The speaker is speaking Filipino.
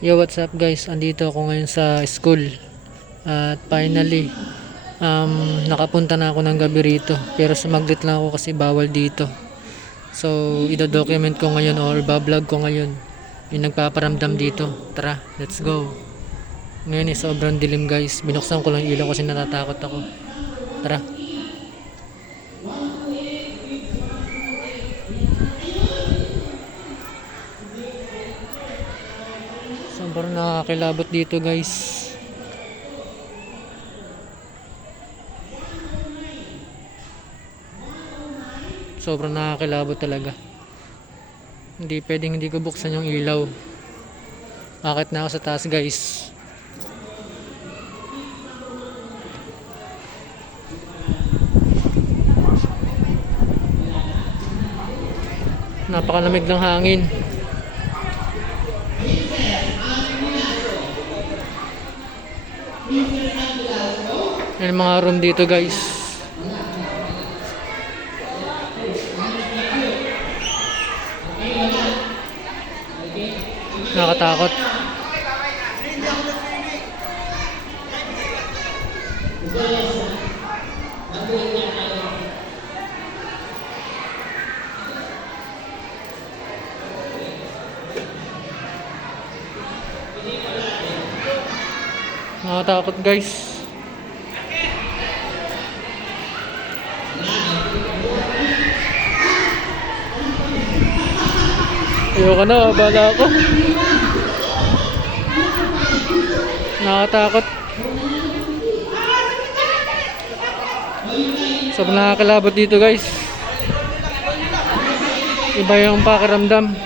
Yo, what's up guys? Andito ako ngayon sa school. At finally, nakapunta na ako ng gabi rito. Pero sumaglit lang ako kasi bawal dito. So, ido-document ko ngayon or bablog ko ngayon yung nagpaparamdam dito. Tara, let's go. Ngayon sobrang dilim guys. Binuksan ko lang yung ilaw kasi natatakot ako. Tara. Sobrang nakakilabot dito guys. Sobrang nakakilabot talaga. Hindi pwedeng hindi ko buksan yung ilaw. Akit na ako sa taas guys. Napakalamig ng hangin. Yan mga room dito guys. Nakatakot. Nakatakot guys. Ayoko na, bala ako. Nakatakot. Sobrang nakakilabot dito guys. Iba yung pakiramdam.